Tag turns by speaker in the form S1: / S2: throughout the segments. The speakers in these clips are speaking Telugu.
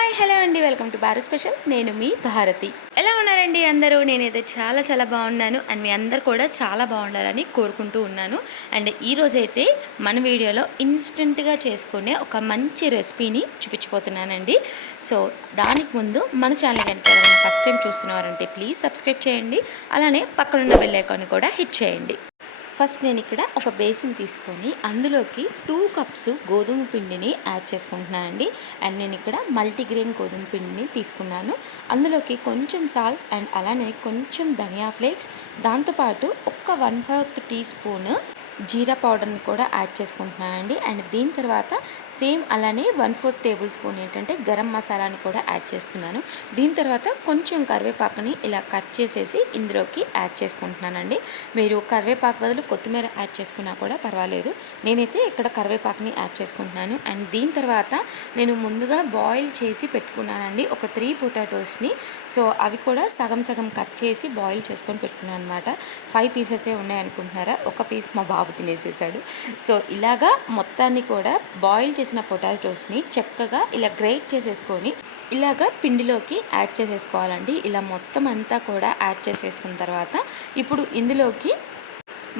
S1: హాయ్ హలో అండి. వెల్కమ్ టు భారత్ స్పెషల్ నేను మీ భారతి. ఎలా ఉన్నారండి అందరూ? నేనైతే చాలా చాలా బాగున్నాను. అండ్ మీ అందరు కూడా చాలా బాగుండాలని కోరుకుంటూ ఉన్నాను. అండ్ ఈరోజైతే మన వీడియోలో ఇన్స్టెంట్గా చేసుకునే ఒక మంచి రెసిపీని చూపించిపోతున్నానండి సో దానికి ముందు మన ఛానల్ కనుక ఫస్ట్ టైం చూస్తున్నారంటే ప్లీజ్ సబ్స్క్రైబ్ చేయండి. అలానే పక్కనున్న బెల్ ఐకాన్ కూడా హిట్ చేయండి. ఫస్ట్ నేను ఇక్కడ ఒక బేసిన్ తీసుకొని అందులోకి టూ కప్స్ గోధుమ పిండిని యాడ్ చేసుకుంటున్నానండి అండ్ నేను ఇక్కడ మల్టీగ్రెయిన్ గోధుమ పిండిని తీసుకున్నాను. అందులోకి కొంచెం సాల్ట్ అండ్ అలానే కొంచెం ధనియా ఫ్లేక్స్. దాంతోపాటు ఒక్క వన్ ఫోర్త్ టీ స్పూన్ జీరా పౌడర్ని కూడా యాడ్ చేసుకుంటున్నానండి. అండ్ దీని తర్వాత సేమ్ అలానే వన్ ఫోర్త్ టేబుల్ స్పూన్ ఏంటంటే గరం మసాలాని కూడా యాడ్ చేస్తున్నాను. దీని తర్వాత కొంచెం కరివేపాకుని ఇలా కట్ చేసేసి ఇందులోకి యాడ్ చేసుకుంటున్నానండి. మీరు కరివేపాకు బదులు కొత్తిమీర యాడ్ చేసుకున్నా కూడా పర్వాలేదు. నేనైతే ఇక్కడ కరివేపాకుని యాడ్ చేసుకుంటున్నాను. అండ్ దీని తర్వాత నేను ముందుగా బాయిల్ చేసి పెట్టుకున్నానండి. ఒక త్రీ పొటాటోస్ని. సో అవి కూడా సగం సగం కట్ చేసి బాయిల్ చేసుకొని పెట్టుకున్నాను అనమాట ఫైవ్ పీసెసే ఉన్నాయి అనుకుంటున్నారా ఒక పీస్ మా బాబు తినేసేసాడు. సో ఇలాగా మొత్తాన్ని కూడా బాయిల్ చేసిన పొటాటోస్ని చక్కగా ఇలా గ్రేట్ చేసేసుకొని ఇలాగా పిండిలోకి యాడ్ చేసేసుకోవాలండి. ఇలా మొత్తం అంతా కూడా యాడ్ చేసేసుకున్న తర్వాత ఇప్పుడు ఇందులోకి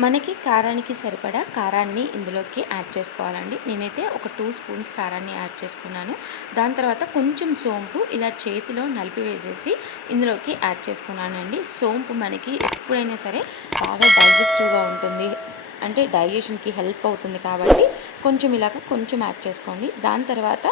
S1: మనకి కారానికి సరిపడా కారాన్ని ఇందులోకి యాడ్ చేసుకోవాలండి. నేనైతే ఒక టూ స్పూన్స్ కారాన్ని యాడ్ చేసుకున్నాను. దాని తర్వాత కొంచెం సోంపు ఇలా చేతిలో నలిపి వేసేసి ఇందులోకి యాడ్ చేసుకున్నానండి. సోంపు మనకి ఎప్పుడైనా సరే బాగా డైజెస్టివ్గా ఉంటుంది. అంటే డైజెషన్కి హెల్ప్ అవుతుంది కాబట్టి కొంచెం ఇలాగ కొంచెం యాడ్ చేసుకోండి. దాని తర్వాత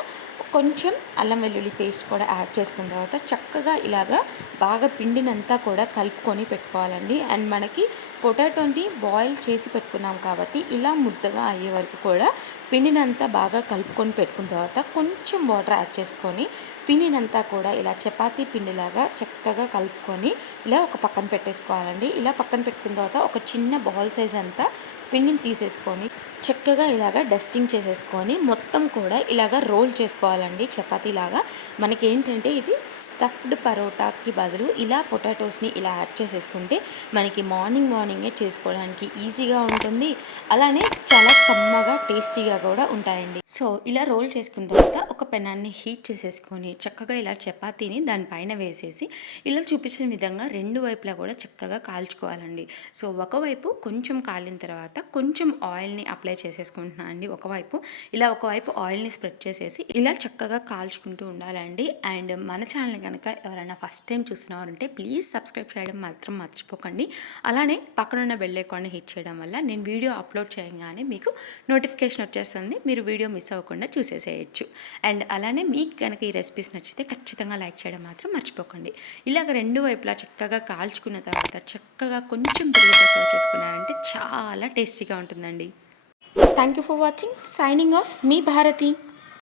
S1: కొంచెం అల్లం వెల్లుల్లి పేస్ట్ కూడా యాడ్ చేసుకున్న తర్వాత చక్కగా ఇలాగా బాగా పిండినంతా కూడా కలుపుకొని పెట్టుకోవాలండి. అండ్ మనకి పొటాటోని బాయిల్ చేసి పెట్టుకున్నాం కాబట్టి ఇలా ముద్దగా అయ్యే వరకు కూడా పిండినంతా బాగా కలుపుకొని పెట్టుకున్న తర్వాత కొంచెం వాటర్ యాడ్ చేసుకొని పిండినంతా కూడా ఇలా చపాతీ పిండిలాగా చక్కగా కలుపుకొని ఇలా ఒక పక్కన పెట్టేసుకోవాలండి. ఇలా పక్కన పెట్టుకున్న తర్వాత ఒక చిన్న బాల్ సైజ్ అంతా పిండిని తీసేసుకొని చక్కగా ఇలాగ డస్టింగ్ చేసేసుకొని మొత్తం కూడా ఇలాగ రోల్ చేసుకోవాలి చేసుకోవాలండి చపాతీలాగా. మనకి ఏంటంటే ఇది స్టఫ్డ్ పరోటాకి బదులు ఇలా పొటాటోస్ని ఇలా యాడ్ చేసేసుకుంటే మనకి మార్నింగ్ మార్నింగే చేసుకోవడానికి ఈజీగా ఉంటుంది. అలానే చాలా కమ్మగా టేస్టీగా కూడా ఉంటాయండి. సో ఇలా రోల్ చేసుకున్న తర్వాత ఒక పెనాన్ని హీట్ చేసేసుకొని చక్కగా ఇలా చపాతీని దానిపైన వేసేసి ఇలా చూపించిన విధంగా రెండు వైపులా కూడా చక్కగా కాల్చుకోవాలండి. సో ఒకవైపు కొంచెం కాలిన తర్వాత కొంచెం ఆయిల్ని అప్లై చేసేసుకుంటున్నాను అండి. ఒకవైపు ఇలా ఒకవైపు ఆయిల్ని స్ప్రెడ్ చేసేసి ఇలా చక్కగా కాల్చుకుంటూ ఉండాలండి. అండ్ మన ఛానల్ కనుక ఎవరైనా ఫస్ట్ టైం చూస్తున్నారంటే ప్లీజ్ సబ్స్క్రైబ్ చేయడం మాత్రం మర్చిపోకండి. అలానే పక్కనున్న బెల్ ఐకాన్ని హిట్ చేయడం వల్ల నేను వీడియో అప్లోడ్ చేయగానే మీకు నోటిఫికేషన్ వచ్చేస్తుంది. మీరు వీడియో మిస్ అవ్వకుండా చూసేసేయచ్చు. అండ్ అలానే మీకు కనుక ఈ రెసిపీస్ నచ్చితే ఖచ్చితంగా లైక్ చేయడం మాత్రం మర్చిపోకండి. ఇలాగ రెండు వైపులా చక్కగా కాల్చుకున్న తర్వాత చక్కగా కొంచెం పెరుగుతో సర్వ్ చేసుకున్నారంటే చాలా టేస్టీగా ఉంటుందండి. Thank you for watching signing off me Bharati.